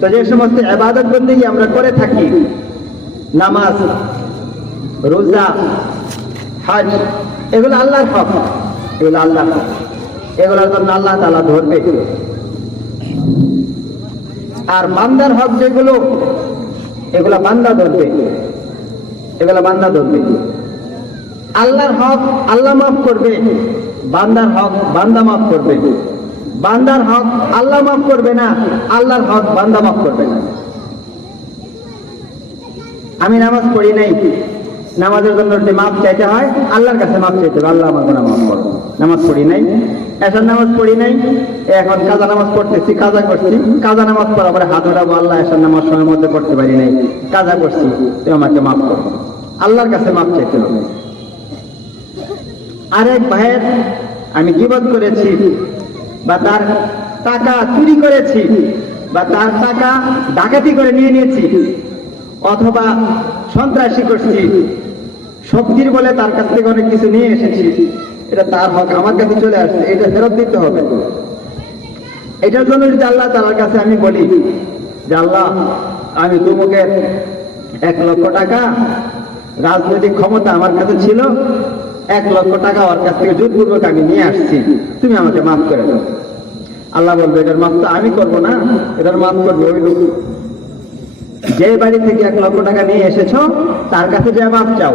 তো যে সমস্ত আবাদত বন্দী আমরা করে থাকি, নামাজ, রোজা, হজ, এগুলো আল্লাহর হক। এগুলো আল্লাহ এগুলোর জন্য আল্লাহ তালা ধরবে। আর বান্দার হক যেগুলো, এগুলা বান্দা ধরবে। এগুলা বান্দা ধরবে। আল্লাহর হক আল্লাহ মাফ করবে, বান্দার হক বান্দা মাফ করবে। বান্দার হক আল্লাহ মাফ করবে না, আল্লাহর হক বান্দা মাফ করবে না। আমি নামাজ পড়ি নাই, নামাজের জন্য মাফ চাইতে হয়, আল্লাহর কাছে মাফ চাইতে হবে, আল্লাহ আমার নামাজ পড়ো নামাজ পড়ি নাই, এসার নামাজ পড়ি নাই, এখন কাজা নামাজ পড়তেছি, কাজা করছি, কাজা নামাজ পড়া পরে হাত উঠাবো, আল্লাহ এসার নামাজ সময় মধ্যে পড়তে পারি নাই, কাজা করছি তুই আমাকে মাফ করো। আল্লাহর কাছে মাফ চাইতে হবে। আরেক ভাইয়ের আমি গিবত করেছি বা তার টাকা চুরি করেছি, বা তার টাকা ডাকাতি করে নিয়ে নিয়েছি, অথবা সন্ত্রাসী করছি, শক্তির বলে তার কাছ থেকে অনেক কিছু নিয়ে এসেছি, এটা তার হক, আমার কাছে চলে আসছে, এটা ফেরত দিতে হবে। এটার জন্য যদি আল্লাহ তালার কাছে আমি বলি যে, আল্লাহ, আমি তুমুকের এক লক্ষ টাকা রাজনৈতিক ক্ষমতা আমার কাছে ছিল এক লক্ষ টাকা ওর কাছ থেকে জোরপূর্বক আমি নিয়ে আসছি। তুমি আমাকে মাফ করে দাও। আল্লাহ বলবে, এটার মাফ তো আমি করব না, এটার মাফ করবে ওই লোক। যে বাড়ি থেকে এক লক্ষ টাকা নিয়ে এসেছ, তার কাছে যে মাফ চাও,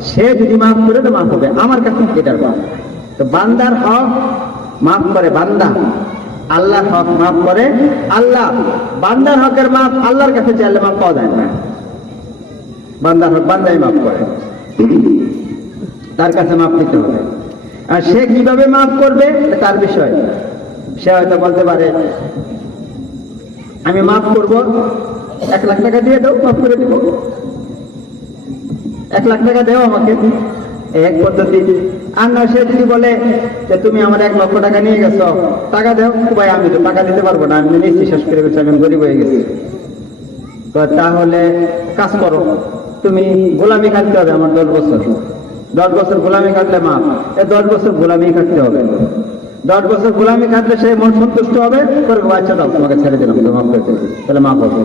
সে যদি মাফ করে তো মাফ হবে। আমার কাছে এটার মাফ। তো বান্দার হক মাফ করে বান্দা। আল্লাহর হক মাফ করে আল্লাহ। বান্দার হকের মাফ আল্লাহর কাছে চাইলে মাফ পাওয়া যায় না। বান্দার হক বান্দাই মাফ করে। তার কাছে মাফ নিতে হবে। আর সে কীভাবে মাফ করবে তার বিষয়। সে হয়তো বলতে পারে, আমি মাফ করব, এক লাখ টাকা দিয়ে দাও মাফ করে দিব। এক লাখ টাকা দেও আমাকে। এক পদ্ধতি। আর না, সে যদি বলে যে, তুমি আমার এক লক্ষ টাকা নিয়ে গেছো, টাকা দেও, ভাই, আমি তো টাকা দিতে পারব না, আমি নিচ্ছি শেষ করে গেছি আমি গরিব হয়ে গেছি। তো তাহলে কাজ করো। তুমি গোলামি খাটতে হবে আমার দশ বছর। দশ বছর গোলামি খাটলে মা এ দশ বছর গোলামি খাটতে হবে। দশ বছর গোলামি খাটলে সে মন সন্তুষ্ট হবে, করে আচ্ছা দাও, তোমাকে ছেড়ে দিলাম মাফ করতে তাহলে মাফ হবে।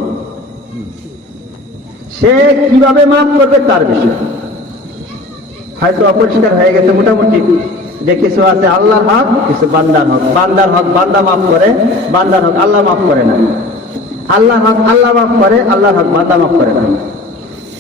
সে কীভাবে মাফ করবে তার বিষয়। হয়তো অপরিষ্কার হয়ে গেছে মোটামুটি। যে কিছু আছে আল্লাহর হক, কিছু বান্দার হক। বান্দার হক বান্দা মাফ করে, বান্দার হক আল্লাহ মাফ করে না। আল্লাহ হক আল্লাহ মাফ করে, আল্লাহর হক বান্দা মাফ করে না।